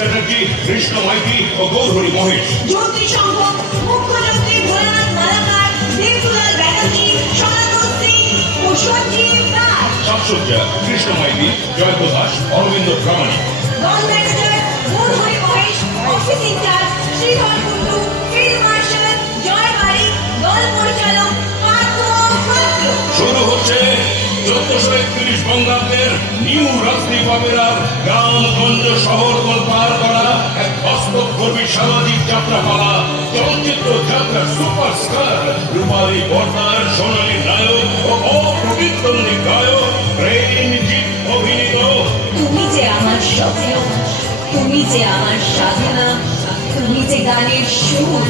চ্যাটার্জি, কৃষ্ণ মাইতি ও গৌরহরি মহেশ। জ্যোতি সংঘ মুখ্যযন্ত্রী ভোলানাথ মালাকার, দেবদুলাল ব্যানার্জি, সনাতন সিং ও সঞ্জীব রায়। সাজসজ্জা কৃষ্ণ মাইতি, জয়ন্ত দাস, অরবিন্দ প্রামাণিক। দল manager Gourhari Mahesh, office in charge Sridhar Kundu, field marshal Joy Barik, দল পরিচালক পার্থ পাত্র। শুরু হচ্ছে 1431 বঙ্গাব্দের নিউ রাজদীপ অপেরার গ্রামগঞ্জ শহর পার করা এক বাস্তবধর্মী সামাজিক যাত্রাপালা। চলচ্চিত্র যাত্রার সুপারস্টার রূপালী পর্দার সোনালী নায়ক ও অপ্রতিদ্বন্দ্বী গায়ক প্রেমজিৎ অভিনীত তুমি যে আমার স্বপ্ন, তুমি যে আমার সাধনা, তুমি যে গানের সুর,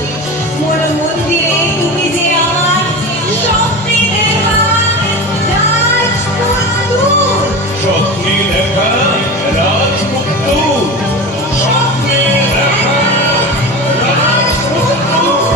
মোর মন্দিরে তুমি যে আমার স্বপ্নে দেখা রাজপুত্তুর। স্বপ্নে দেখা রাজপুত্তুর, স্বপ্নে দেখা রাজপুত্তুর।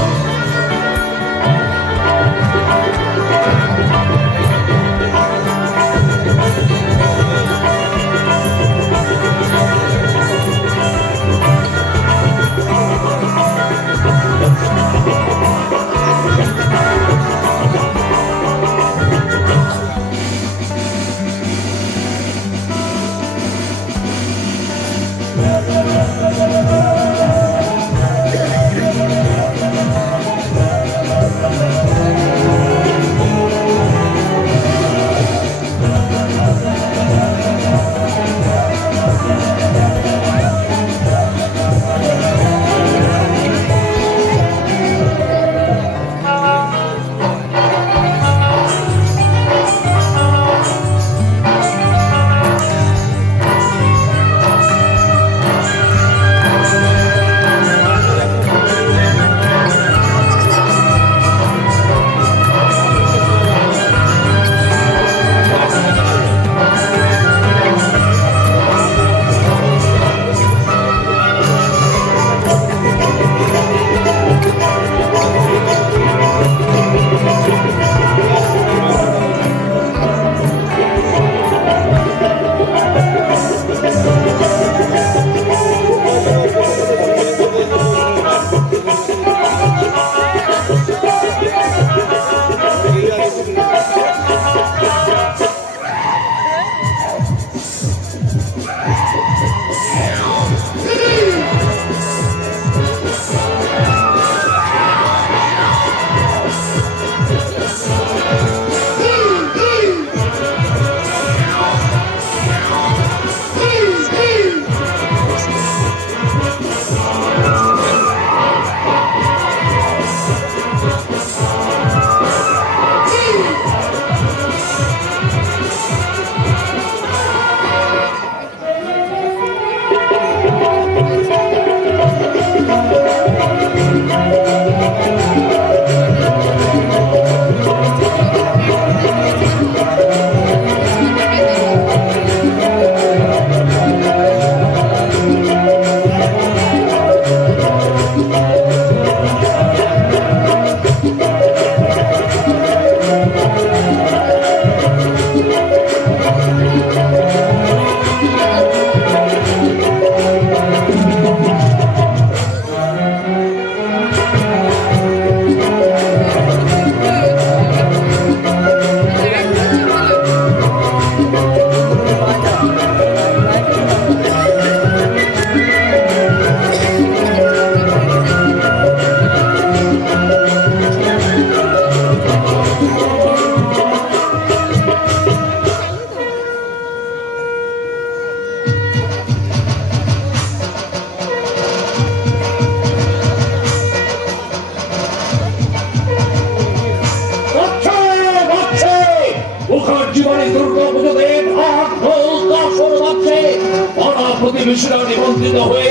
প্রতিবেশীরা নিবন্ধিত হয়ে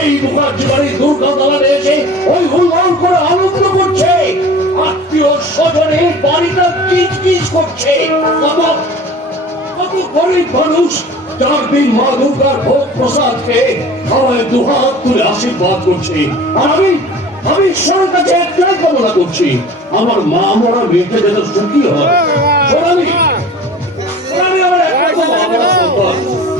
এই মুখার্জি বাড়ির দুর্গা দালানে এসে ওই হুল্লোড় করে আনন্দ করছে। আত্মীয় স্বজনের বাড়িটা কিচকিচ করছে। কত গরিব মানুষ 4 দিন মা দুর্গার ভোগ প্রসাদ খেয়ে আমায় দুহাত তুলে আশীর্বাদ করছে। আর আমি ঈশ্বরের কাছে একটাই কামনা করছি, আমার মা মরা মেয়েটা যেন সুখী হয়। সোনালি আমার একমাত্র মা মরা সন্তান,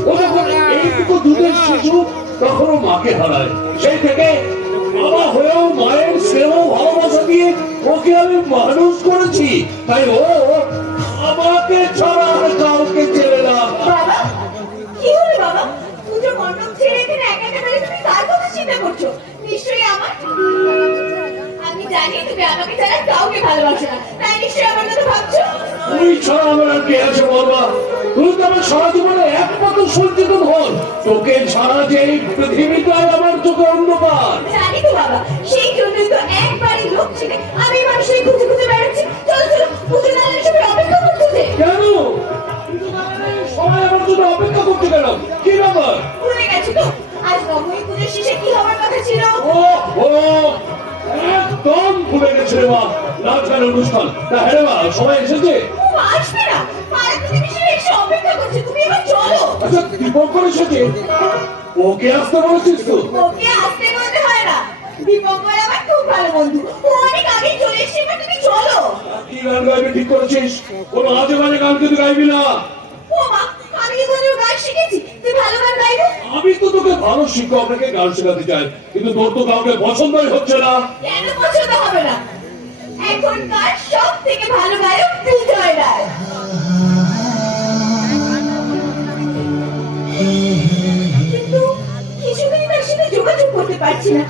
ও যখন এইটুকু দুধের শিশু কখনো মাকে হারায়। সেই থেকে বাবা হয়েও মায়ের স্নেহ ভালোবাসা দিয়ে ওকে আমি মানুষ করেছি, তাই ও আমাকে ছাড়া আর কাউকে চেনে না। বাবা কি হলো বাবা? পুজো মণ্ডপ ছেড়ে এখানে একা একা দাঁড়িয়ে তুমি কার কথা চিন্তা করছো? নিশ্চয়ই আমার। আমি জানি তুমি আমাকে ছাড়া কাউকে ভালোবাসো না, তাই নিশ্চয়ই আমার কথা ভাবছো। তুই ছাড়া আমার আর কে আছে বলবা? তুই তো আমার সারা জীবনে একমাত্র সঞ্চিত ধন। তোকে ছাড়া যে এই পৃথিবীটাই আমার চোখে অন্ধকার। জানি তো বাবা, সেই জন্যই তো একবারই লোক ছিলে আমি মানুষের খুঁজে খুঁজে বেড়াচ্ছি। চলো চলো, পুজো দাঁড়ানোর সবাই অপেক্ষা করতেছে। কেন সবাই আমার জন্য অপেক্ষা করতে গেল? কি ব্যাপার? ভুলে গেছো তো আজ নবমী পুজোর শেষে কি হওয়ার কথা ছিল? ও ও একদম ভুলে গেছে রে মা। নাচ গান অনুষ্ঠান। তা হ্যাঁ রে মা, সবাই এসেছে? ও আসবে না, পাড়া প্রতিবেশীরা এসে অপেক্ষা করছে, তুমি এবার চলো। আচ্ছা দীপঙ্কর এসেছে? ওকে আসতে বলেছিস তো? ওকে আসতে বলতে হয় না, দীপঙ্কর আমার খুব ভালো বন্ধু, ও অনেক আগে চলে এসেছে, এবার তুমি চলো। কি গান গাইবি ঠিক করেছিস? কোনো আজে বাজে গান কিন্তু গাইবি না। ও মা, আমি কি কোনো গান শিখেছি তুই ভালো গান গাইবো? আমি তো তোকে ভালো শিক্ষক রেখে গান শেখাতে চাই, কিন্তু তোর তো কাউকে পছন্দই হচ্ছে না। কেন পছন্দ হবে না? এখনকার সব থেকে ভালো গায়ক বিজয় রায়। কিন্তু কিছুদিন তার সাথে যোগাযোগ করতে পারছি না।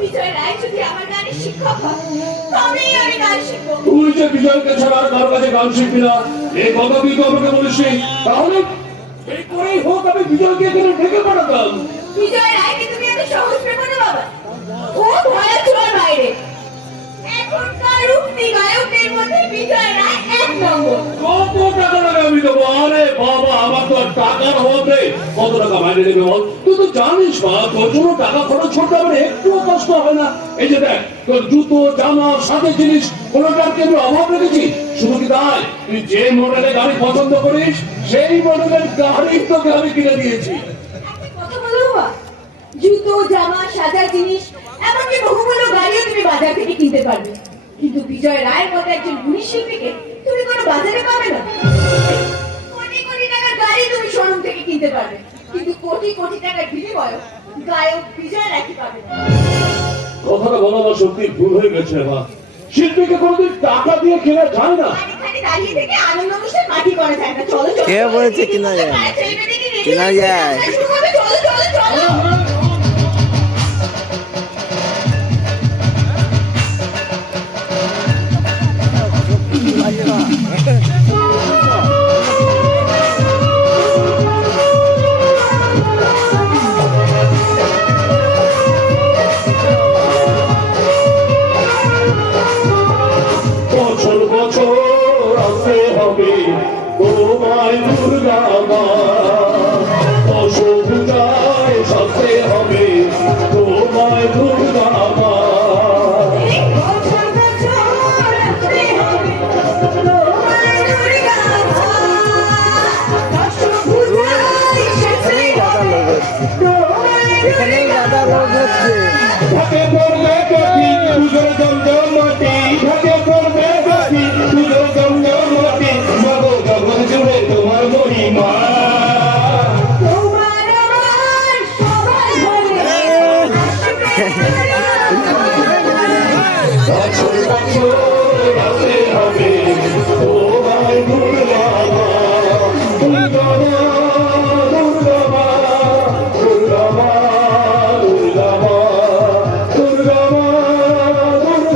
বিজয় রায় যদি আমার গানের শিক্ষক হয় তবেই আমি গান শিখবো। তুই যে বিজয়কে ছাড়া আর কারো কাছে গান শিখবি না, এই কথা তুই তো আমাকে বলিসনি। তাহলে এই করেই হোক আমি বিজয়কে এখানে ডেকে পাঠাতাম। বিজয় রায়কে তুমি এত সহজ পেপো না বাবা, ও ভয়া ছোঁয়ার বাইরে। এখনকার উক্তি গায়কদের মধ্যে বিজয় রায় এক নম্বর। কত টাকা লাগে আমি দেবো? আরে বাবা, আমার তো আর টাকার অভাব নেই। কত টাকা মাইনে দেবে বল? তুই তো জানিস মা, তোর জন্য টাকা খরচ করতে আমার একটুও কষ্ট হয় না। এই যে দেখ, তোর জুতো জামা সাথে জিনিস কোনোটার কিন্তু অভাব রেখেছি। শুধু কি তাই, তুই যে মডেলের গাড়ি পছন্দ করিস সেই মডেলের গাড়ি তোকে আমি কিনে দিয়েছি। একটা কথা বলো বাবা, জুতো জামা সাজার জিনিস এমনকি বহুমূল্য গাড়িও তুমি বাজার থেকে কিনতে পারবে, কিন্তু বিজয় রায়ের মতো একজন গুণী শিল্পীকে তুমি কোনো বাজারে পাবে না। কোটি কোটি টাকার গাড়ি তুমি শোরুম থেকে কিনতে পারবে, কিন্তু কোটি কোটি টাকার বিনিময়ে গায়ক বিজয় রায়কে পাবে না। কথাটা বলা আমার সত্যি ভুল হয়ে গেছে মা। শিল্পীকে কোনোদিন টাকা দিয়ে কেনা যায় না। এখানে দাঁড়িয়ে থেকে আনন্দ অনুষ্ঠান মাটি করা যায় না। চলো চলো, কে বলেছে কিনা যায়? কিনা যায়? চলো চলো চলো। বছর বছর আসতে হবে তোমায় দুর্গা মা, দশভুজায় সাজতে হবে তোমায় দুর্গা মা। বছর বছর আসতে হবে তোমায় দুর্গা মা, দশভুজায় এসেছে তোমায় এখানেই দুর্গা দাদা লোক হচ্ছে। ঢাকে পড়বে গতি পুজোর জমজমাটি, ঢাকে পড়বে গতি পুজোর জমজমাটি, জগৎ জগৎ জুড়ে তোমার মহিমা। তোমার আমার সবার ঘরে বছর বছর আসতে হবে তোমায় দুর্গা মা, দুর্গা মা, দুর্গা মা, দুর্গা মা, দুর্গা মা, দুর্গা মা, দুর্গা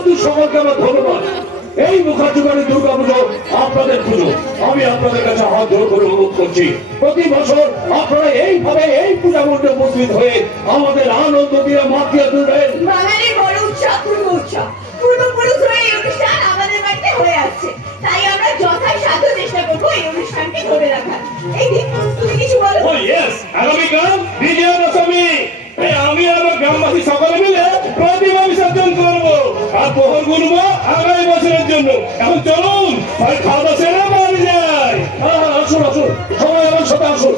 বন্ধু সকলকে আমার ধন্যবাদ। এই মুখার্জি বাড়ি দুর্গা পুজো আপনাদের পুজো। আমি আপনাদের কাছে হাত জোর করে অনুরোধ করছি, প্রতি বছর আপনারা এইভাবে এই পূজা মণ্ডপে উপস্থিত হয়ে আমাদের আনন্দ দিয়ে মাতিয়ে তুলবেন। বাঙালির বড় উৎসব পূর্ব উৎসব, পূর্বপুরুষ হয়ে এই অনুষ্ঠান আমাদের বাড়িতে হয়ে আসছে, তাই আমরা যথাসাধ্য চেষ্টা করবো এই অনুষ্ঠানকে ধরে রাখার। এই দিন তুমি কিছু বলো। ও ইয়েস, আগামীকাল বিজয়া দশমী। আমি আর আমার গ্রামবাসী সকলে মিলে প্রতিমা বিসর্জন করবো আর প্রহর গুনবো আগামী বছরের জন্য। এখন চলুন ভাই, খাওয়া দাওয়া সেরে বাড়ি যাই। আসুন আসুন, সবাই আমার সাথে আসুন।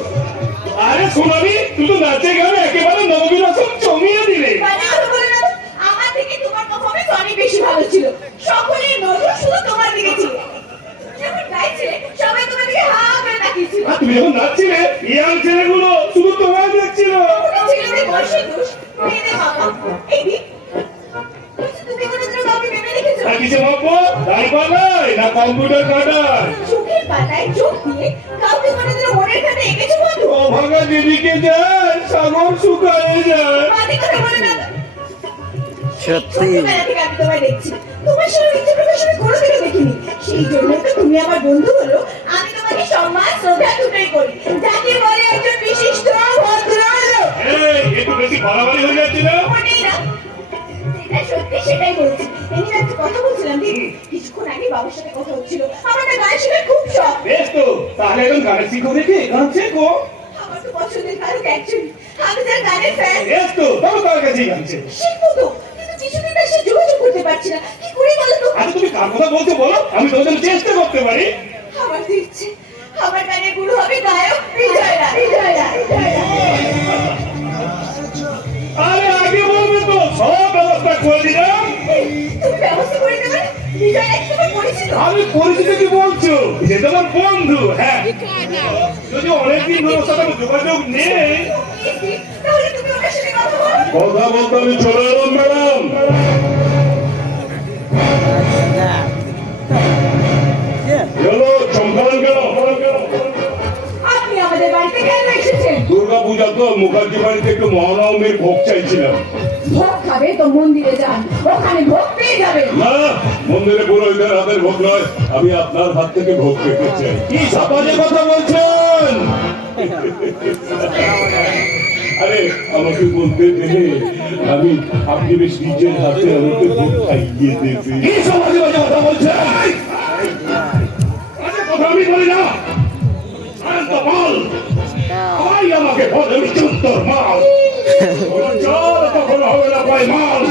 আরে সোনালি, তুই তো নাচে গানে একেবারে নবীন আসন জমিয়ে দিলে। মানে আরো বলে না, আমার থেকে তোমার পারফরমেন্স অনেক বেশি ভালো ছিল। সকলের নজর শুধু তোমার দিকে ছিল। যখন গাইছিলে সবাই তোমার দিকে হা করে তাকিয়েছিল। আর তুমি যখন নাচছিলে ইয়াং ছেলেগুলো শুধু তোমায় দেখছিল। ছেলেদের বয়সের দোষ, মেয়েদের বাবা। এই দিন তুমি কোনোদিনও কাউকে ভেবে রেখেছো? আর কিসে ভাববো, তাই পালাই না কম্পিউটার কাটার? চোখের পাতায় চোখ দিয়ে কাউকে কোনোদিনও মনের খাতে এঁকেছো বন্ধু? অভাগা দিদিকে যায় সাগর শুকায় যায়। বাজে কথা বলে না তো। সত্যি ছোটবেলা থেকে আমি তোমায় দেখছি, তোমার সঙ্গে ইচ্ছে প্রকাশ আমি কোনোদিনও দেখিনি। সেই জন্য তো তুমি আমার বন্ধু হলো। আমি তোমাকে সম্মান শ্রদ্ধা দুটোই করি, যাকে বলে একজন বিশিষ্ট ভদ্রলোক। এই, একটু বেশি বাড়াবাড়ি হয়ে যাচ্ছে না? মোটেই না, যেটা সত্যি সেটাই বলছি। এমনি একটা কথা বলছিলাম দিদি, কিছুক্ষণ আগে বাবার সাথে কথা হচ্ছিল, আমার না গান শেখার খুব শখ। বেশ তো, তাহলে এখন গানের শিখো দেখি, গান শেখো। আমার তো পছন্দের গায়ক একজন, আমি যার গানের ফ্যান। বেশ তো, তবে তার কাছেই গান শেখো। শিখবো তো, কিন্তু কিছুদিন তার সাথে যোগাযোগ করতে পারছি না, কি করে বলো তো? আচ্ছা তুমি কার কথা বলছো বলো, আমি তোমার জন্য চেষ্টা করতে পারি। আমার তো ইচ্ছে, আমার গানের গুরু হবে গায়ক বিজয় রায়। বিজয় রায়, বিজয় রায়। আরে আগে বলবে তো, সব ব্যবস্থা করে দিলাম। তুমি ব্যবস্থা করে দেবে? বিজয় রায় কি তোমার পরিচিত? আমি পরিচিত কি বলছো, যে তোমার বন্ধু। হ্যাঁ, যদি অনেকদিন ধরে ওর সাথে যোগাযোগ নেই। তাহলে তুমি ওনার সাথে কথা বলো। কথা বলতে আমি চলে এলাম ম্যাডাম। চলো, চমকালেন কেন? আপনি আমাদের বাড়িতে কেন এসেছেন? দুর্গা পূজা তো মুখার্জি বাড়িতে একটু মহানবমীর ভোগ চাইছিলাম। ভোগ খাবে তো মন্দিরে যান, ওখানে ভোগ পেয়ে যাবেন। না, মন্দিরে পুরোহিতের হাতের ভোগ নয়, আমি আপনার হাত থেকে ভোগ পেতে চাই। কি সাপাজে কথা বলছেন? আরে আমাকে বলতে দেবে, আপনি বেশ নিজের হাতে আমাকে ভোগ খাইয়ে দেবে। কি সাপাজে কথা বলছেন? কথা আমি বলি না, মাল সবাই আমাকে বলে আমি চুন্তর মাল। কখনো হবে না ভাই মাল।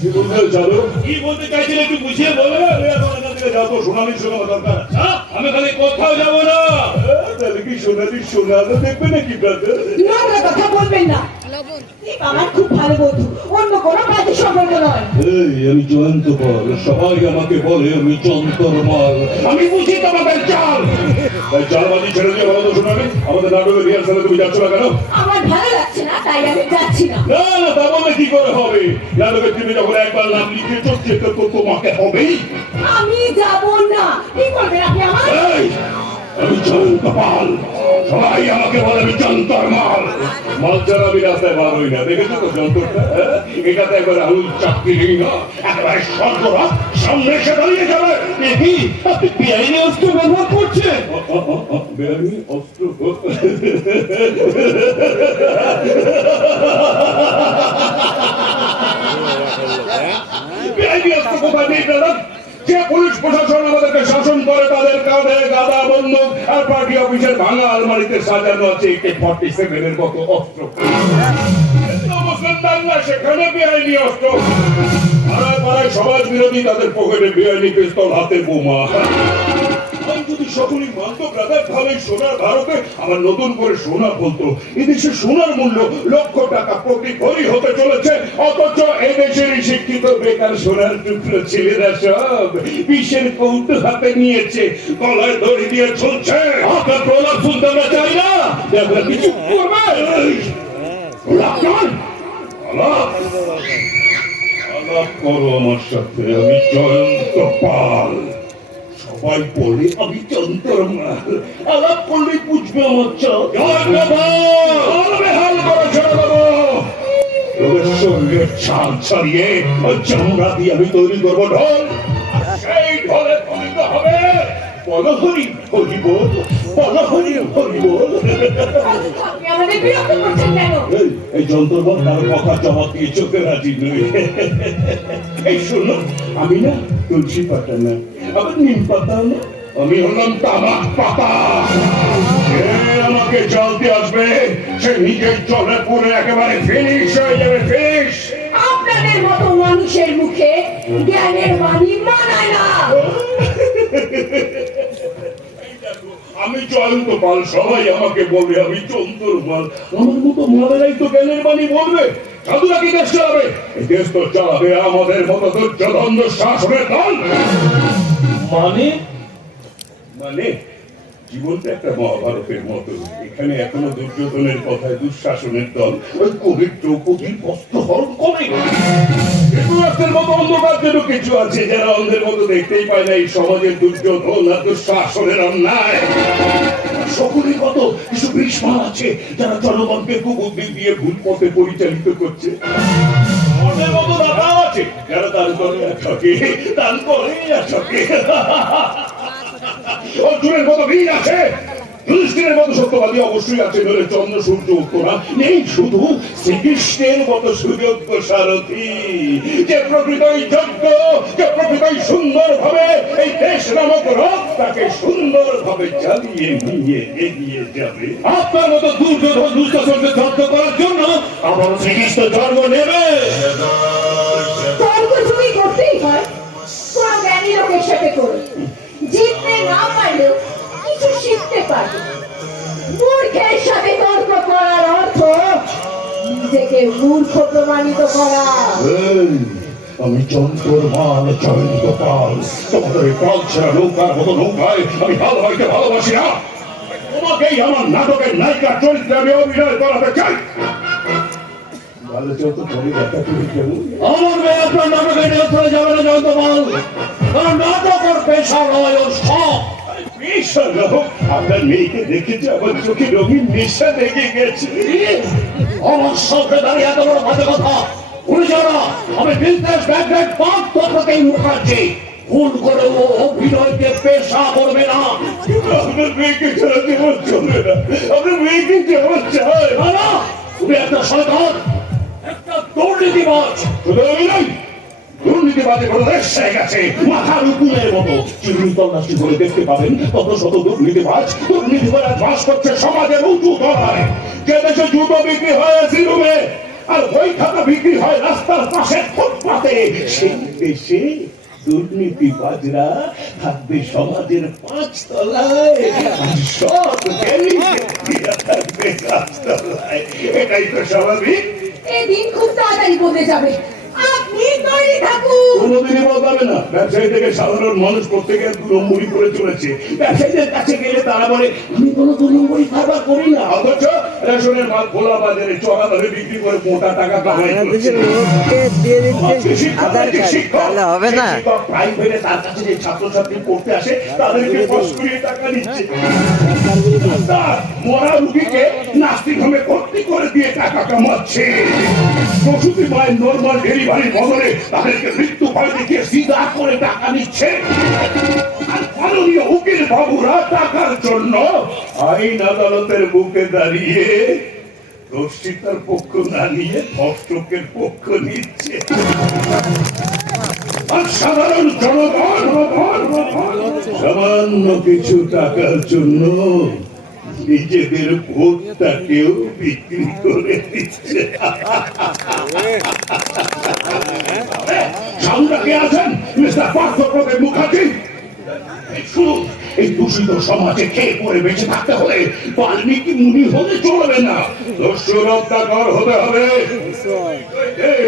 কি বলতে চালো? কি বলতে চাইছিলে একটু বুঝিয়ে বলো। যাবো সোনালির সঙ্গে আমার দরকার। আমি খালি কোথাও যাবো না। তাহলে কি সোনালির সোনা দেখবে নাকি ব্রাদার? নোংরা কথা বলবেন না। এই আমার খুব ভালো বন্ধু, অন্য কোনো বাজে সম্পর্ক নয়। এই আমি জয়ন্ত পাল, সবাই আমাকে বলে আমি চন্তর মাল। আমি বুঝি তোমাদের চাল। তাই চালবাজি ছেড়ে দিয়ে বলো তো সোনালি, আমাদের নাটকের রিহার্সালে তুমি যাচ্ছ না কেন? আমার ভালো লাগছে না, তাই আমি যাচ্ছি না। না না, তা বললে কি করে হবে? নাটকের তুমি যখন একবার নাম লিখেছ, যেতে তো তোমাকে হবেই। আমি যাব না। কি করবেন আপনি আমার? এই, আমি জয়ন্ত পাল, সবাই আমাকে বলে আমি যন্তর মাল। মাল ছাড়া আমি রাস্তায় বার হই না, দেখেছো তো যন্ত্রটা? এটাতে একবারে আঙুল চাকরি নেই না, একেবারে সর্বরা সামনে এসে দাঁড়িয়ে যাবে। দেখি আপনি বেআইনি অস্ত্র ব্যবহার করছেন। বেআইনি অস্ত্র? বেআইনি অস্ত্র কোথায় নেই দাদা? যে পুলিশ প্রশাসন আমাদেরকে শাসন করে, তাদের কাঁধে গাদা বন্দুক আর পার্টি অফিসের ভাঙা আলমারিতে সাজানো আছে AK-47 এর মতো অস্ত্র। সেখানে বেআইনি অস্ত্র, পাড়ায় পাড়ায় সমাজ বিরোধী, তাদের পকেটে বেআইনি পিস্তল, হাতে বোমা। যদি সকলেই মানত ব্রাদার, তাহলে সোনার ভারতে আবার নতুন করে সোনা বলতো। এদেশে সোনার মূল্য লক্ষ টাকা প্রতি ভরি হতে চলেছে, অথচ এদেশের শিক্ষিত বেকার সোনার টুকরো ছেলেরা সব বিশ্বের কৌটো হাতে নিয়েছে, গলায় দড়ি দিয়ে চলছে। আপনার প্রলাপ শুনতে আমরা চাই না, আপনারা কিছু করবে। আলাপ করো আমার সাথে, আমি জয়ন্ত পাল। সবাই বলে আমি যন্তর মাল, আলাপ করলে বুঝবে আমার চাল। হাল করে ছেড়ে দেবো। তোদের শরীরের ছাল ছাড়িয়ে ওই চামড়া দিয়ে আমি তৈরি করবো ঢোল। আর সেই ঢোলে ধ্বনিত হবে বলহরি হরি বল, বলহরি হরি বল। আপনি আমাদের বিরক্ত করছেন কেন? এই যন্ত্রবল কারো কথা জবাব দিয়ে চোখে রাজি নই। এই শোনো, আমি না তুলসী পাতা না, আবার নিম পাতা না, আমি হলাম তামাক পাতা। যে আমাকে জ্বালতে আসবে সে নিজের জলে পড়ে একেবারে ফিনিশ হয়ে যাবে, ফিনিশ। আপনাদের মতো মানুষের মুখে জ্ঞানের বাণী মানায় না। আমি জয়ন্ত পাল, সবাই আমাকে বলবে আমি চন্দর পাল। আমার মতো মালেরাই তো জ্ঞানের বাণী বলবে। সাধুরা কি দেশ চালাবে? এই দেশ তো চালাবে আমাদের মতো দুর্যোধন শাসনের দল। মানে মানে জীবনটা একটা মহাভারতের মতো। এখানে এখনো দুর্যোধনের কথায় দুঃশাসনের দল ওই কবির দ্রৌপদীর বস্ত্র হরণ করে। ধৃতরাষ্ট্রের মতো অন্ধকার যেন কিছু আছে যারা অন্ধের মতো দেখতেই পায় না এই সমাজের দুর্যোধন আর দুঃশাসনের অন্যায়। সকলের মতো কিছু বিস্মার আছে যারা জনগণকে কুবুদ্ধি দিয়ে ভুল পথে পরিচালিত করছে। অন্ধের মতো দাদা আছে যারা দান করে থাকে, দান করে থাকে। অর্জুনের মতো বীর আছে, যুধিষ্ঠিরের মতো সত্যবাদী অবশ্যই আছে, ধরে চন্দ্র সূর্য উত্তরা নেই শুধু শ্রীকৃষ্ণের মতো সুযোগ্য সারথী, যে প্রকৃতই যোগ্য, যে প্রকৃতই সুন্দর ভাবে এই দেশ নামক রথ তাকে সুন্দর ভাবে চালিয়ে নিয়ে এগিয়ে যাবে। আপনার মতো দুর্যোধন দুঃশাসনকে ধ্বংস করার জন্য আমার শ্রীকৃষ্ণ জন্ম নেবে। তর্ক যদি করতেই হয় কোন জ্ঞানী লোকের সাথে করুন, জিততে না পারলেও কিছু শিখতে পারবে। মূর্খের সাথে তর্ক করার অর্থ নিজেকে মূর্খ প্রমাণিত করা। আমি চন্দ্র মাল জয়ন্ত পাল, তোমাদের এই পাল ছেড়া নৌকার মতো নৌকায় আমি ভালোবাসতে ভালোবাসি না। তোমাকেই আমার নাটকের নায়িকা চরিত্রে আমি অভিনয় করাতে চাই। ভালো চলত তুমি দেখা তুমি কেমন? আমার মেয়ে আপনার নাটকে নিয়ন্ত্রণে যাবে না জয়ন্তমাল, কারণ নাটক ওর পেশা নয়, ওর শখ। পেশা নয়, আপনার মেয়েকে দেখেছে আমার চোখে রঙিন নেশা লেগে গেছে। আমার সামনে দাঁড়িয়ে এত বড় বাজে কথা ভুলে যাও না। আমি বিজনেস ব্যাকগ্রাউন্ড পাঁচ তথ্যকেই মুখাচ্ছি, ভুল করে ও অভিনয়কে পেশা করবে না। আপনার মেয়েকে ছাড়া যেমন চলবে না, আপনার মেয়েকে যেমন চায়। না না, তুমি একটা শয়তান, একটা দুর্নীতিবাজ। শুধু আমি নই, দুর্নীতিবাদে কোনো রেশে গেছে মাথার উকুনের মতো। চিরুনি তল্লাশি করে দেখতে পাবেন কত শত দুর্নীতিবাজ বাস করছে সমাজের উঁচু তলায়। যে দেশে জুতো বিক্রি হয় এসি রুমে আর বই খাতা বিক্রি হয় রাস্তার পাশে ফুটপাতে, সেই দেশে দুর্নীতিবাজরা থাকবে সমাজের 5 তলায় আর সব জ্ঞানী ব্যক্তিরা থাকবে 7 তলায়। এটাই তো স্বাভাবিক। এই দিন খুব তাড়াতাড়ি বদলে যাবে, আপনি তৈরি থাকুন। কোনোদিনই বদলাবে না। ব্যবসায়ী থেকে সাধারণ মানুষ প্রত্যেকে 2 নম্বরই করে চলেছে। ব্যবসায়ীদের কাছে গেলে তারা বলে আমি কোনো 2 নম্বরই কারবার করি না, অথচ রেশনের মাল খোলা বাজারে চড়া দামে বিক্রি করে মোটা টাকা কামাই করছে। লোককে দিয়ে দিচ্ছে আধার কার্ড, তাহলে হবে না? প্রাইভেটে তার কাছে যে ছাত্রছাত্রী পড়তে আসে তাদেরকে 5 কোটি টাকা দিচ্ছে। ডাক্তার মরা রুগীকে নাস্তিক ভাবে ভর্তি করে দিয়ে টাকা কামাচ্ছে। প্রসূতি মায়ের নর্মাল ডেলিভারির বদলে তাদেরকে মৃত্যু ভয় দেখিয়ে সিধা করে টাকা নিচ্ছে। আর মাননীয় উকিল বাবুরা টাকার জন্য আইন আদালতের বুকে দাঁড়িয়ে দোষিতার পক্ষ না নিয়ে ধর্ষকের পক্ষ নিচ্ছে। আর সাধারণ জনগণ সামান্য কিছু টাকার জন্য নিজেদের ভোটটাকেও বিক্রি করে দিচ্ছে। সামনে আছেন মিস্টার পার্থপ্রতিম মুখার্জি। শুনুন, এই দূষিত সমাজে খেয়ে পড়ে বেঁচে থাকতে হলে বাল্মীকি মুনি হলে চলবে না, দস্যুরত্নাকর হতে হবে।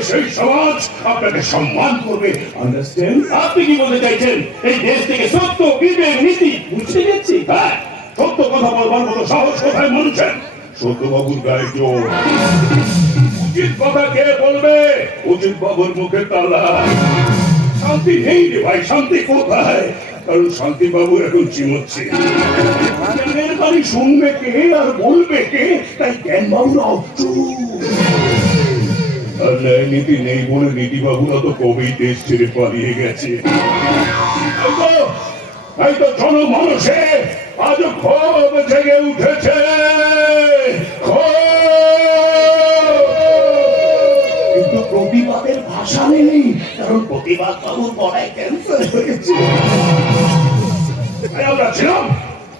সেই সমাজ আপনাকে সম্মান করবে। আন্ডারস্ট্যান্ড? আপনি কি বলতে চাইছেন? এই দেশ থেকে সত্য বিবেক নীতি বুঝতে গেছি। হ্যাঁ, সত্য কথা বলবার মতো সাহস কোথায় মানুষের? সত্যবাবুর গায়ে জোর। উচিত কথা কে বলবে? উচিত বাবুর মুখে তালা। শান্তি নেই রে ভাই, শান্তি কোথায়? কারণ শান্তি বাবু এখন চিমচ্ছে। জ্ঞানের বাড়ি শুনবে কে আর বলবে কে? তাই জ্ঞান বাবুরাও চুপ। আর ন্যায় নীতি নেই বলে নীতিবাবুরা তো কবেই দেশ ছেড়ে পালিয়ে গেছে। তাই তো জনমানুষে আজ ক্ষোভ জেগে উঠেছে। কিন্তু প্রতিবাদের ভাষা নেই, কারণ প্রতিবাদ বাবুর গলায় ক্যান্সার হয়েছে। আমরা ছিলাম,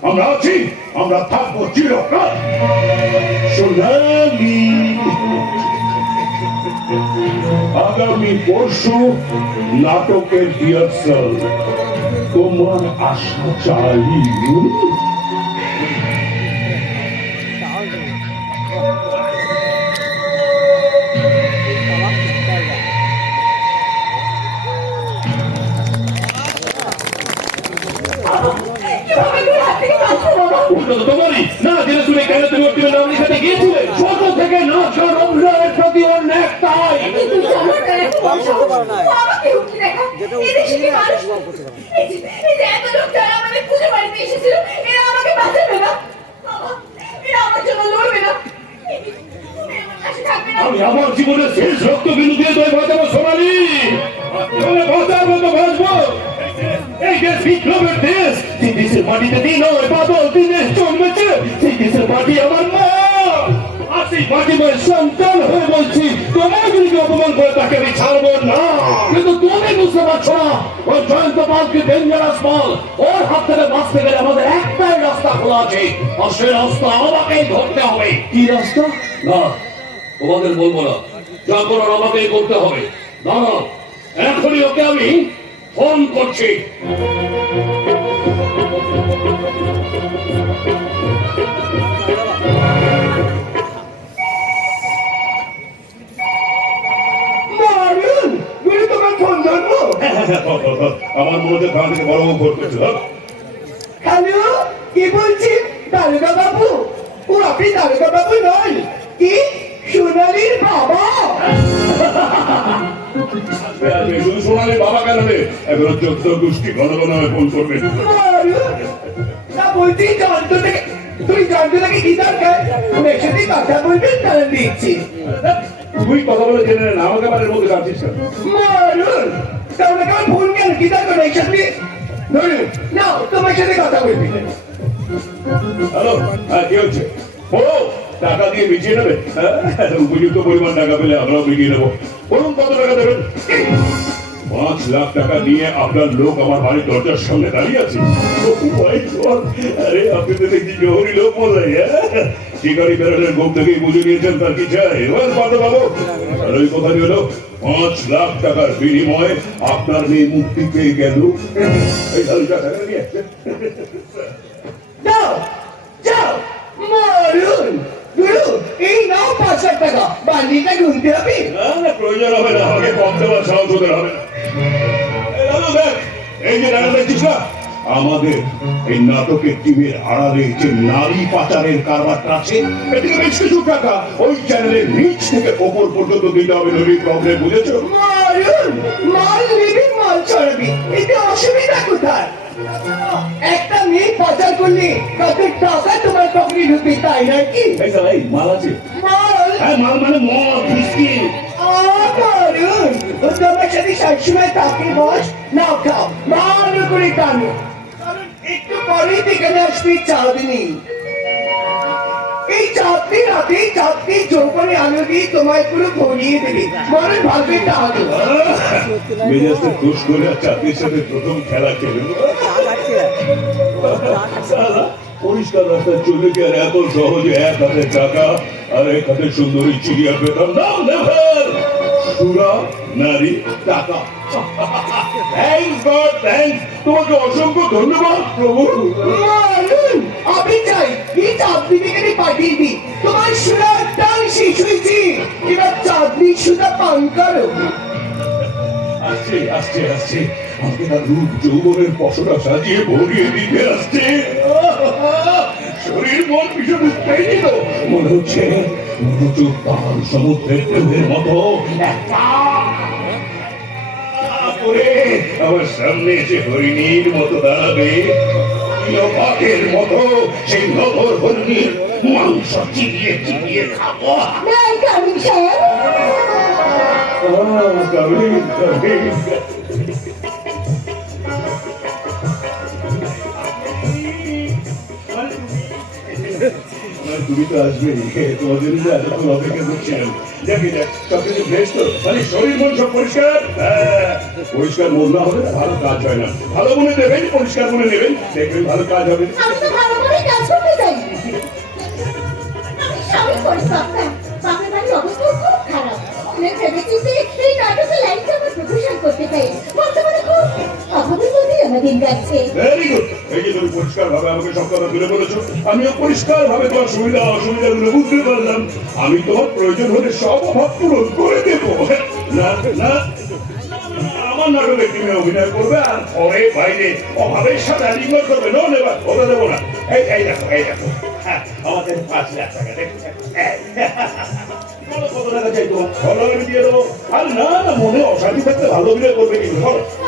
আমরা আছি, আমরা থাকবো চিরকাল। সোনালি আগামী পরশু নাটকের রিহার্সাল, তোমার আশা চাই। উল্টো তো তোমারই না জেনে শুনে কেন তুমি ওর নাম লিখাতে গিয়েছিলে? ছোট থেকে নাচ গান অভিনয়ের প্রতি ওর ন্যাক তাই। আমি আমার জীবনের শেষ রক্ত বিন্দু দিয়ে তোর বাঁচাবো সোনালি, বাঁচার মতো বাঁচবো। এই দেশ বিপ্লবের দেশ, সেই দেশের মাটিতে দিন নয় বাদল দিনের জন্মেছে, সেই দেশের মাটি আমার মা। আর সেই মাটি মায়ের সন্তান হয়ে বলছি, তোমার যদি অপমান করে তাকে আমি ছাড়বো না। কিন্তু তুমি বুঝতে পারছো না, ওই জয়ন্ত পালকে ডেঞ্জারাস মাল, ওর হাত থেকে বাঁচতে গেলে আমাদের একটাই রাস্তা খোলা আছে, আর সেই রাস্তা আমাকেই ধরতে হবে। কি রাস্তা? না তোমাদের বলবো না, যা করার আমাকেই করতে হবে। দাঁড়াও, এখনই ওকে আমি ফোন করছি। আমার মনে হচ্ছে গান থেকে বড় ফোন করছিল। হ্যালো, কি বলছেন? দারোগা বাবু? ও আপনি দারোগা বাবু নয় কি? সোনালির বাবা? শুধু সোনালি বাবা কেন রে, এখন চোদ্দ গোষ্ঠী ঘন ঘন ফোন করবে। না বলছি জন্ত থেকে, তুই জন্ত থেকে কি দরকার? ওদের সাথে কথা বলবেন, তারা দিচ্ছি। তুই কথা বলে জেনে না, আমাকে বাড়ির মধ্যে কাঁদছিস কেন? মারুন, তাহলে কেমন ফোন কেন? কি দরকার ওদের সাথে? ধরুন, নাও তোমার সাথে কথা বলবি। হ্যালো, হ্যাঁ কি হচ্ছে? ও টাকা দিয়ে মিটিয়ে নেবে? হ্যাঁ, উপযুক্ত পরিমাণ টাকা পেলে আমরাও মিটিয়ে নেবো। বলুন কত টাকা দেবেন? 5 লাখ টাকা নিয়ে আপনার লোক আমার বাড়ির দরজার সামনে দাঁড়িয়ে আছে। আরে আপনি তো দেখছি জহরি লোক মজাই। শিকারি বেড়ালের ঘুম থেকেই বুঝে নিয়েছেন তার কি চাই। এবার কত পাবো? আর ওই কথা হলো 5 লাখ টাকার বিনিময়ে আপনার মেয়ে মুক্তি পেয়ে গেল। এই টাকা নিয়ে আসছে। যাও যাও, মারুন গুরু, এই নাও 5 লাখ টাকা, বান্ডিটা গুনতে হবে। না প্রয়োজন হবে না, আমাকে কম দেওয়ার সাহস হতে হবে না। দেখ এই যে টাকা দেখছিস না, আমাদের এই নাটকের টিমের আড়ালে যে নারী পাচারের কারবারটা আছে, এদিকে বেশ কিছু টাকা ওই চ্যানেলের নিচ থেকে ওপর পর্যন্ত দিতে হবে। নদীর প্রবলেম বুঝেছো? মারুন, মাল নিবি, মাল ছড়াবি, এতে অসুবিধা কোথায়? একটা মেয়ে পাচার করলে কত টাকা তোমার পকেটে ঢুকবে, তাই নাকি? এই মাল আছে? মাল? হ্যাঁ মাল মানে মদ হুইস্কি। মারুন, ও তোমার সাথে সবসময় থাকে বস, নাও খাও, ভালো করে টানো, কারণ একটু পরেই এখানে আসবে চাঁদনি। এই চাঁদনি রাতে চাঁদনি যৌবনে আলো দিয়ে তোমায় পুরো ভরিয়ে দেবে। মনে ভাববে টানো। মেজাজটা খুশ করে আর চাকরির সাথে প্রথম খেলা খেলে পরিষ্কার রাস্তায় চলে গিয়ে আর এত সহজে এক হাতে টাকা আর এক হাতে সুন্দরী চিড়িয়া পেতাম না। সুরা, নারী, টাকা। থ্যাংকস গড, থ্যাংকস, তোমাকে অসংখ্য ধন্যবাদ প্রভু। মারুন, আমি চাই এই চাঁদনি এখানে পাঠিয়ে দিই। তোমার সুরার টান শেষ হয়েছে, এবার চাঁদনি সুতা পান করো। আসছে আসছে আসছে, আমাকে তার রূপ যৌবনের পশরা সাজিয়ে ভরিয়ে দিতে আসছে। শরীর মন ভীষণ উত্তেজিত, মনে হচ্ছে তার সমুদ্রের ঢেউয়ের মতো করে আমার সামনে এসে হরিণীর মতো দাঁড়াবে। বাঘের মতো সেই নগর হরিণীর মাংস চিবিয়ে চিবিয়ে খাবো। Welcome, sir. তুমি তো আসবে তোমাদের জন্য এতক্ষণ অপেক্ষা করছিলাম। যাকে যাক সবকিছু বেশ তো, মানে শরীর মন সব পরিষ্কার। পরিষ্কার মন না হলে ভালো কাজ হয় না। ভালো মনে নেবেন, পরিষ্কার মনে নেবেন, দেখবেন ভালো কাজ হবে। আমি তো ভালো করে কাজ করতে চাই। আমি স্বামী পরিবার না, বাপের বাড়ির অবস্থা খুব খারাপ। অনেক ভেবেচিন্তে এই নাটকের লাইনটা আমার প্রফেশন করতে চাই। বর্তমানে খুব অভাবের মধ্যেই আমার দিন কাটছে। Very good. এই যে তুমি পরিষ্কার ভাবে আমাকে সব কথা তুলে বলেছো, আমিও পরিষ্কার ভাবে তোমার সুবিধা অসুবিধা গুলো বুঝতে পারলাম। আমি তোমার প্রয়োজন হলে সব অভাব পূরণ করে দেবো। না না, আমার নাটকে তুমি অভিনয় করবে আর ঘরে বাইরে অভাবের সাথে আলিঙ্গন করবে। নো নেবার, ওটা দেবো না। এই দেখো, এই দেখো, আমাদের 5 লাখ টাকা দেখো। কত টাকা চাই তোমার? ভালো আমি দিয়ে দেবো। আর না না, মনে অশান্তি থাকলে ভালো অভিনয় করবে কিন্তু।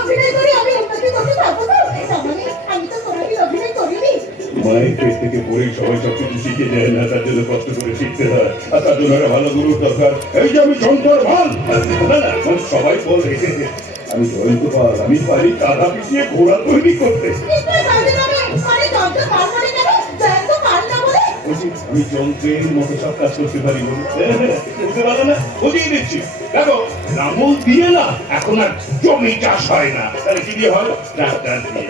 অভিনয় করে আমি উন্নতি করতে পারবো না। তার মানে আমি তো কোনোদিন অভিনয় করিনি। মায়ের পেট থেকে পড়েই সবাই সবকিছু শিখে যায় না, তার জন্য কষ্ট করে শিখতে হয়। আর তার জন্য একটা ভালো গুরুর দরকার। এই যে আমি শঙ্কর ভান, না না, সবাই বলে আমি জয়ন্ত পাল, আমি পারি কাঁধা পিছিয়ে ঘোড়া তৈরি করতে। কিন্তু বাইরে যাবে, মানে যন্ত্র পার করে কেন? জয়ন্ত পার না বলে? বলছি, আমি যন্ত্রের মতো সব কাজ করতে পারি বলে। বুঝতে পারো না? বুঝিয়ে দিচ্ছি। দেখো, লাঙল দিয়ে না এখন আর জমি চাষ হয় না। তাহলে কি দিয়ে হয়? ট্রাক্টর দিয়ে।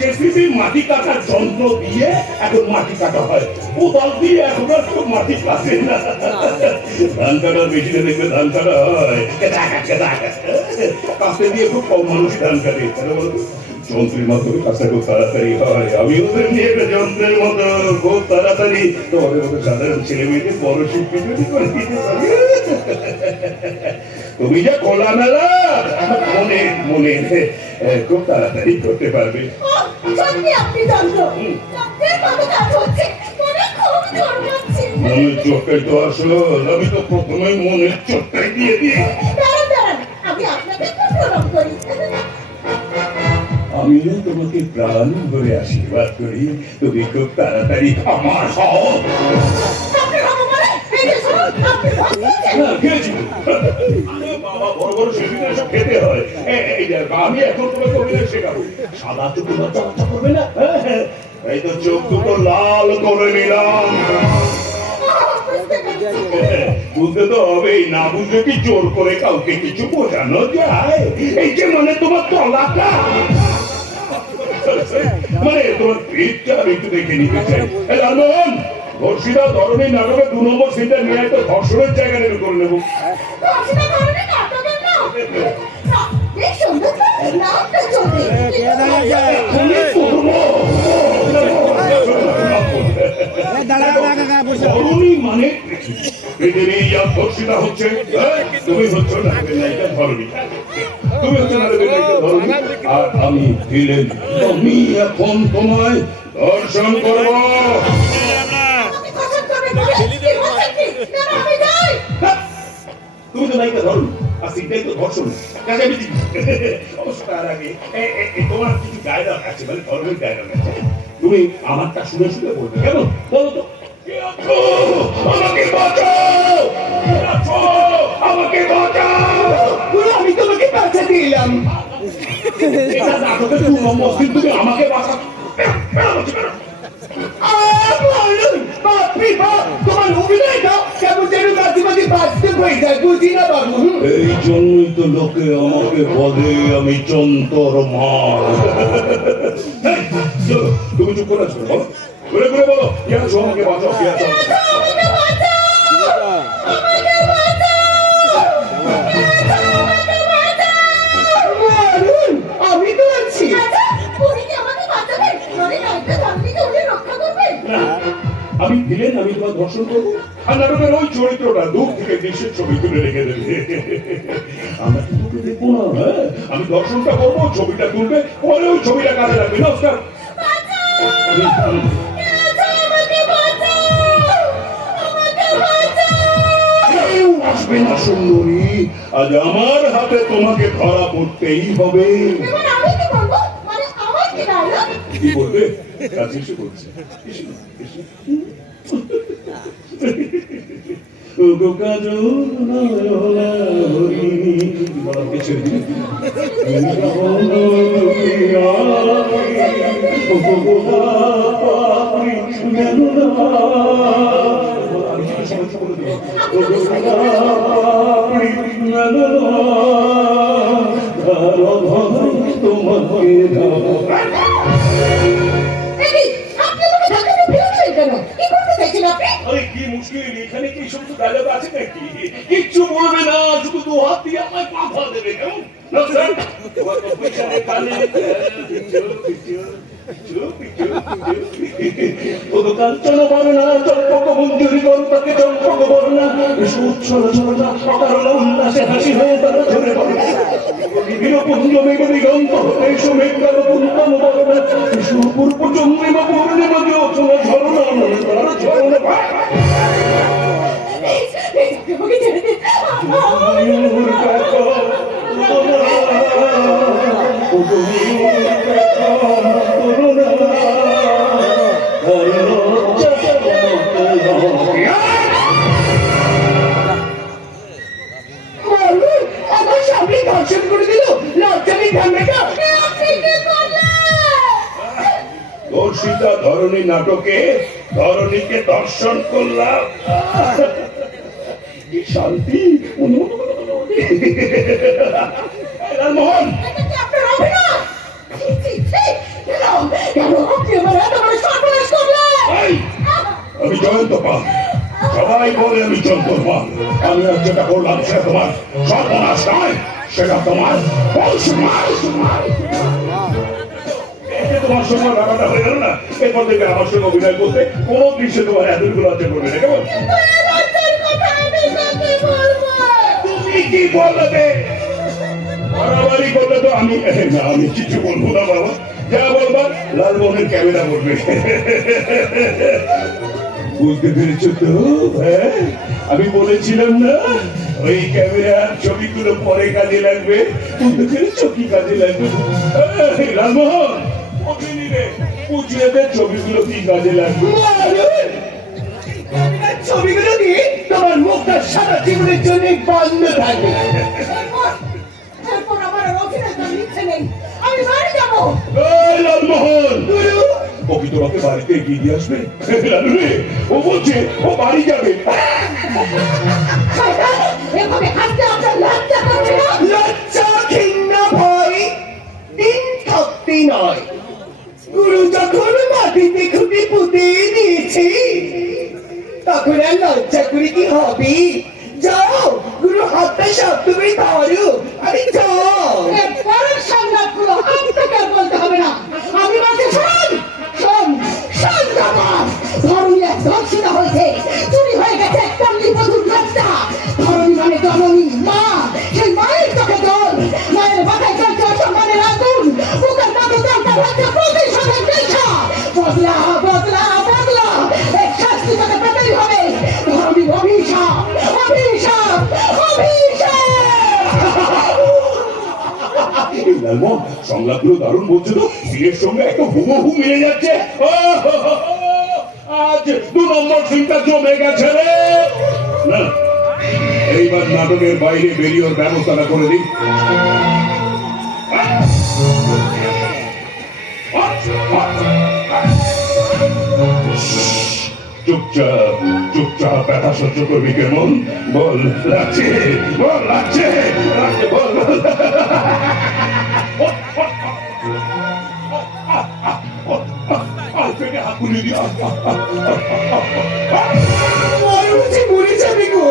জেসিবি মাটি কাটার যন্ত্র দিয়ে এখন মাটি কাটা হয়। কোদাল দিয়ে এখন আর কেউ মাটি কাটে না। ধান কাটার মেশিনে দেখবে ধান কাটা হয়, কাস্তে দিয়ে খুব কম মানুষ ধান কাটে। যন্ত্রের মাধ্যমে কাজটা খুব তাড়াতাড়ি হয়। আমি ওদের নিয়ে যন্ত্রের মতো খুব তাড়াতাড়ি তোমাদের মতো সাধারণ ছেলে মেয়েকে বড় শিল্পী তৈরি করে দিতে পারি। তুমি যে খোলামেলা মনে মনে খুব তাড়াতাড়ি করতে পারবে। সত্যি আপনি যন্ত্র। যন্ত্রের মতো কাজ হচ্ছে। মনে খুব জোর পাচ্ছি। মনের চোখটাই তো আসল। আমি তো প্রথমেই মনের চোখটাই দিয়ে দিই। দাঁড়ান, দাঁড়ান, আমি আপনাকে খুব প্রণাম করি। আমিও তোমাকে প্রাণ ভরে আশীর্বাদ করি, তুমি খুব তাড়াতাড়ি আমার হও। আপনি হবো মানে? এই যে শুনুন, আপনি ভাবছেন। না, খেয়েছি। বাবা বড় বড় শিল্পীদের সব খেতে হয়। এই দেখো, আমি এখন তোমাকে অভিনয় শেখাবো। সাদা তো তোমার চর্চা করবে না। এই তো চোখ দুটো লাল করে নিলাম। বুঝতে পেরেছি। বুঝতে তো হবেই, না বুঝলে কি জোর করে কাউকে কিছু বোঝানো যায়? এই যে মানে তোমার তলাটা, মানে তোমার পেটটা আমি একটু দেখে নিতে চাই। লালন, ধর্ষিতা ধরনের নাটকে 2 নম্বর সিনটা নিয়ে তো ধর্ষণের জায়গা নেবে করে নেবো। দর্শনা ধরনের নাটকের নাম। না, বেশ সুন্দর তো। নামটা চলবে। এখনই করবো। ধরনী মানে পৃথিবী ধর্ষিতা হচ্ছে, তুমি হচ্ছে নাটকের নায়িকা ধরনী, তুমি হচ্ছে নাটকের নায়িকা ধরনী, আর আমি ভিলেন। আমি এখন তোমায় দর্শন করবো। আপনি পছন্দ করবেন বলে কি বলছেন কি? না, না, আমি যাই। তুমি তো নায়িকা ধরনী, আর সিনটাই তো ধর্ষণ। কাজে আমি অবশ্য তার আগে তোমার কিছু ডায়লগ আছে, মানে ধর্মের ডায়লগ আছে। তুমি আমারটা শুনে শুনে বলবে, কেমন বলো তো? আমাকে বাঁচাও! আমাকে বাঁচাও! আমি তোমাকে বাঁচাতে এলাম। এটা নাটকের 2 নম্বর সিন, তুমি আমাকে বাঁচাও। বাপরে বাপ, তোমার অভিনয়টা কেমন যেন মাঝে মাঝে বাস্তব হয়ে যায়, বুঝি না বাবু। এই জন্যই তো লোকে আমাকে বলে আমি যন্তর মাল। তুমি চুপ করে আছো, বলো ঘুরে ঘুরে বলো, কে আছো? আমাকে বাঁচাও, কে আছো? আমাকে বাঁচাও! আমাকে মারুন, আমি তো আছি। আচ্ছা, উনি কি আমাকে বাঁচাবেন? মানে নায়িকা ধরনীকে উনি রক্ষা করবেন? না, আমি ভিলেন, আমি তোমার ধর্ষণ করবো। আর নাটকের ওই চরিত্রটা দূর থেকে দৃশ্যের ছবি তুলে রেখে দেবে। আমরা কিন্তু দেখবো না। আমি দর্শনটা করবো, ছবিটা তুলবে, পরে ওই ছবিটা কাজে লাগবে। নমস্কার। কেউ আসবে না সুন্দরী, আজ আমার হাতে তোমাকে ধরা পড়তেই হবে। এবার আমি কি বলবো? মানে আমার কি ডায়লগ? কি বলবে? কাছে এসে বলছে। এসো, এসো। ওগো কাজল নয়না হরিণী বলা কিছু এই, আপনি আমাকে ধাক্কা দিয়ে ফেলছেন কেন? কি করতে চাইছেন আপনি? আরে কি মুশকিল, এখানে কি সমস্ত ডায়লগ আছে নাকি? কিচ্ছু বলবে না, শুধু দু হাত দিয়ে আমায় মাথা দেবে, কেমন? না স্যার, তোমার তো পেছনে কানে কাঞ্চন বর্ণা চম্পক মঞ্জুরি গন্তকে চম্পক বর্ণা সুচ্ছল ঝরনা অকারণ উল্লাসে হাসি হয়ে তারা ঝরে পড়ে বিরপুঞ্জ মেঘ দিগন্ত হতে সুমেঘার পুন্তম বর্ণা সুপূর্ব চন্দ্রিমা পূর্ণিমা জ্যোৎস্না ঝরনা তার ঝরনা আমাকে ছেড়ে দিন। আমার সামনে ধর্ষণ করে দিল, লজ্জা নেই ঠান্ডা না। আপনি কি করলেন? ধর্ষিতা ধরণী নাটকে ধরণীকে দর্শন করলাম, কি শান্তি। মোহন এটা কি আপনার অভিনয়? ছি, ছি, ছি! কেন? কেন আপনি আমার এত বড় সর্বনাশ করলেন? এই, আমি জয়ন্ত পাল, সবাই বলে আমি চন্দন পাল। আমি আজ যেটা করলাম সেটা তোমার সর্বনাশ নয়, সেটা তোমার বংশনাশ। এতে তোমার সঙ্গে ব্যাপারটা হয়ে গেল না, এরপর থেকে আমার সঙ্গে অভিনয় করতে কোনো দৃশ্যে তোমার এতটুকু লজ্জা করবে না, কেমন? কিন্তু এই লজ্জার কথা আমি কাকে বলবো? তুমি কি বলবে? মারামারি করলে তো আমি না, আমি কিছু বলবো না বাবা, যা বলবার লালমোহনের ক্যামেরা বলবে। বুঝতে পেরেছ তো? হ্যাঁ, আমি বলেছিলাম না ওই ক্যামেরার ছবিগুলো পরে কাজে লাগবে। বুঝতে পেরেছ কি কাজে লাগবে? লালমোহন পুজিয়ে ছবিগুলো কি কাজে লাগবে? ছবিগুলো দিয়ে তোমার মুখটা সারা জীবনের জন্য বন্ধ থাকবে। এরপর আমার আর অভিনয় করার ইচ্ছে নেই। আমি বাড়ি যাবো। এই লালমোহন, ও কি তোমাকে বাড়িতে এগিয়ে দিয়ে আসবে? লালু রে, ও বলছে ও বাড়ি যাবে। শয়তান! এভাবে হাসতে আপনার লজ্জা করছে না? লজ্জা ঘৃণা ভয় দিন থাকতে নয়। গুরু যখন মাটিতে খুঁটি পুঁতে দিয়েছে তখন আর লজ্জা করে কি হবে? যাও, গুরু হাতটা শক্ত করে ধরো, আরে যাও। এর পরের সংলাপগুলো আপনাকে আর বলতে হবে না। আমি বলছি শোন, শোন, শোন জামান! ধরনী এক ধর্ষিতা হয়েছে, চুরি হয়ে গেছে এক পল্লী বধূর লজ্জা। ধরনী মানে জননী, মা, সেই মায়ের চোখে জল, মায়ের মাথায় চলছে অসম্মানের আগুন, বুকের মতো দরকার হচ্ছে প্রতিশোধের নেশা। বদলা, বদলা, বদলা! এর শাস্তি তোকে পেতেই হবে। ধরনীর অভিশাপ, অভিশাপ, অভিশাপ! এই লালমোহন, সংলাপগুলো দারুণ বলছে তো, সিনের সঙ্গে একটা হুবহু মিলে যাচ্ছে। আজ 2 নম্বর সিনটা জমে গেছে রে। না, এইবার নাটকের বাইরে বেরিয়ে ওর ব্যবস্থাটা করে দিই। চুপচাপ চুপচাপ ব্যথা সহ্য করবি কেমন? বল লাগছে, বল লাগছে, লাগছে, বল বল। পেটে হাত বুলিয়ে দিই। মনে হচ্ছে মরে যাবে গো।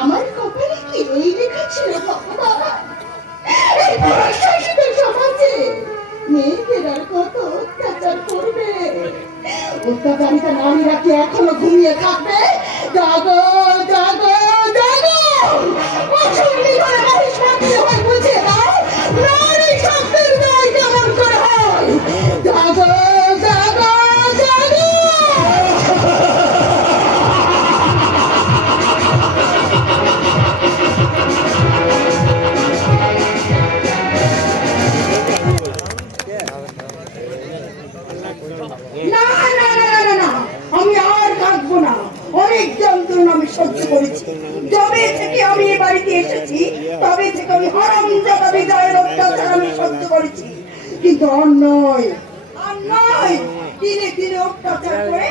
আমার কপালে কি এই লেখা ছিল ভগবান? এই পরাশাসিতের সমাজে মেয়েদের আর কত অত্যাচার করবে? অত্যাচারিতা নারীরা কি এখনো ঘুমিয়ে থাকবে? জাগো, জাগো, জাগো! অসম্মি করে মহিষমন্ত্রী হয়ে বুঝিয়ে দাও নারী শব্দের দায় কেমন করে হয়। জাগো, জাগো, জাগো! সহ্য করেছি। যবে থেকে আমি এ বাড়িতে এসেছি তবে থেকে আমি হারামজাদা বিজয়ের অত্যাচার আমি সহ্য করেছি, কিন্তু অন্যায় দিনে দিনে অত্যাচার করে